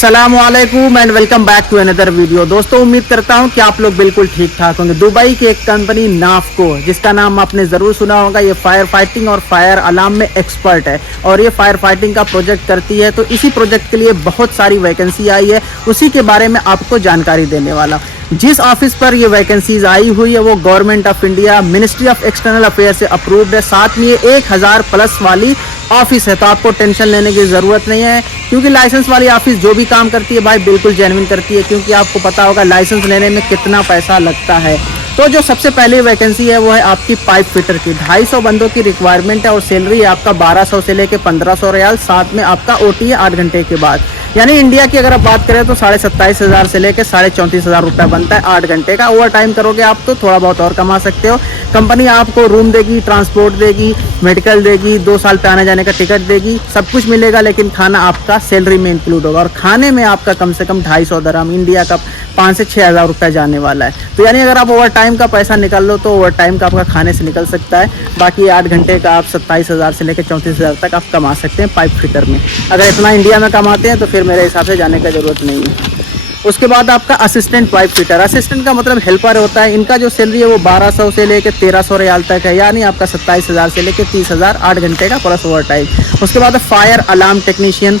अस्सलामुअलैकुम and welcome back to another video. दोस्तों, उम्मीद करता हूं कि आप लोग बिल्कुल ठीक ठाक होंगे। दुबई की एक कंपनी नाफको, जिसका नाम आपने जरूर सुना होगा, ये फायर फाइटिंग और फायर अलार्म में एक्सपर्ट है और ये फायर फाइटिंग का प्रोजेक्ट करती है। तो इसी प्रोजेक्ट के लिए बहुत सारी वैकेंसी आई है, उसी के बारे में आपको जानकारी देने वाला। जिस ऑफिस पर ये वैकेंसीज आई हुई है वो government of India ministry of external affair से अप्रूव्ड है। साथ में ये 1000 प्लस वाली ऑफिस है, तो आपको टेंशन लेने की ज़रूरत नहीं है, क्योंकि लाइसेंस वाली ऑफिस जो भी काम करती है भाई बिल्कुल जेन्युइन करती है, क्योंकि आपको पता होगा लाइसेंस लेने में कितना पैसा लगता है। तो जो सबसे पहली वैकेंसी है वो है आपकी पाइप फिटर की। 250 बंदों की रिक्वायरमेंट है और सैलरी है आपका 1200 से लेके 1500 रियाल। साथ में आपका ओटी है 8 घंटे के बाद, यानी इंडिया की अगर आप बात करें तो 27,500 से लेके 34,500 रुपया बनता है 8 घंटे का। ओवर टाइम करोगे आप तो थोड़ा बहुत और कमा सकते हो। कंपनी आपको रूम देगी, ट्रांसपोर्ट देगी, मेडिकल देगी, 2 साल पे आने जाने का टिकट देगी, सब कुछ मिलेगा, लेकिन खाना आपका सैलरी में इंक्लूड होगा। और खाने में आपका कम से कम 250 दरहम, इंडिया का 5 से 6,000 रुपया जाने वाला है। तो यानी अगर आप ओवर टाइम का पैसा निकाल लो तो ओवर टाइम का आपका खाने से निकल सकता है। बाकी 8 घंटे का आप 27,000 से लेकर 34,000 तक आप कमा सकते हैं पाइप फिटर में। अगर इतना इंडिया में कमाते हैं तो फिर मेरे हिसाब से जाने का जरूरत नहीं है। उसके बाद आपका असिस्टेंट पाइप फिटर, असिस्टेंट का मतलब हेल्पर होता है। इनका जो सैलरी है वो 1200 से लेकर 1300 रियाल तक है, यानी आपका 27,000 से लेकर 30,000 8 घंटे का प्लस ओवर टाइम। उसके बाद फायर अलार्म टेक्नीशियन,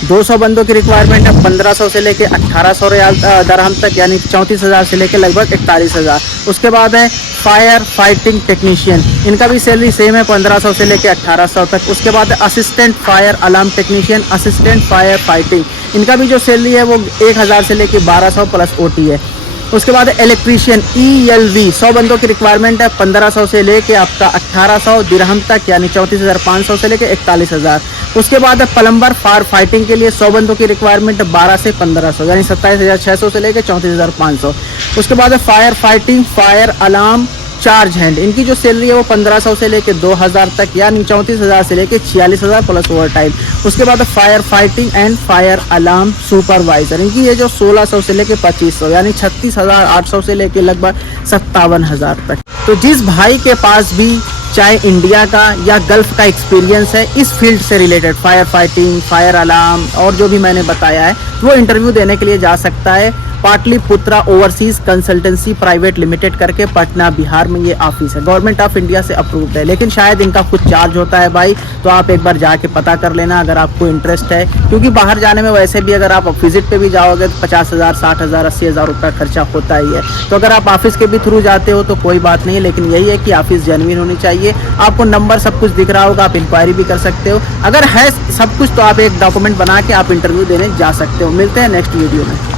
200 बंदों की रिक्वायरमेंट है, 1500 से लेके 1800 रियाल दरहम तक, यानी 34,000 से लेके लगभग 41,000। उसके बाद है फायर फाइटिंग टेक्नीशियन, इनका भी सैलरी सेम है 1500 से लेके 1800 तक। उसके बाद assistant fire alarm technician, assistant fire fighting, इनका भी जो सैलरी है वो 1000 से लेके 1200 प्लस ओटी है। उसके बाद इलेक्ट्रीशियन ELV, 100 बंदों की रिक्वायरमेंट है, 1500 से लेके आपका 1800 दिरहम तक, यानी 34,500 से लेके 41,000। उसके बाद प्लम्बर फायर फाइटिंग के लिए 100 बंदों की रिक्वायरमेंट 12 से 1500, यानी 27,600 से लेके 34,500। उसके बाद fire fighting fire alarm charge hand, इनकी जो सैलरी है वो 1500 से लेके 2000 तक, यानी 34,000 से लेके 46,000 प्लस ओवर टाइम। उसके बाद fire fighting and fire alarm supervisor, इनकी ये जो 1600 से लेके 2500, यानी 36,800 से लेके लगभग 57,000 तक। तो जिस भाई के पास भी चाहे इंडिया का या गल्फ का एक्सपीरियंस है इस फील्ड से related, fire fighting, fire alarm और जो भी मैंने बताया है, वो इंटरव्यू देने के लिए जा सकता है। Pataliputra overseas consultancy private limited करके पटना बिहार में ये ऑफिस है, गवर्नमेंट ऑफ इंडिया से अप्रूव्ड है, लेकिन शायद इनका कुछ चार्ज होता है भाई, तो आप एक बार जाके पता कर लेना अगर आपको इंटरेस्ट है, क्योंकि बाहर जाने में वैसे भी अगर आप विजिट पे भी जाओगे तो 50,000, 60,000, 80,000 रुपया खर्चा होता ही है। तो अगर आप ऑफिस के भी थ्रू जाते हो तो कोई बात नहीं है, लेकिन यही है कि ऑफिस जेन्युइन होनी चाहिए। आपको नंबर सब कुछ दिख रहा होगा, आप इंक्वायरी भी कर सकते हो। अगर है सब कुछ तो आप एक डॉक्यूमेंट बना के आप इंटरव्यू देने जा सकते हो। मिलते हैं नेक्स्ट वीडियो में।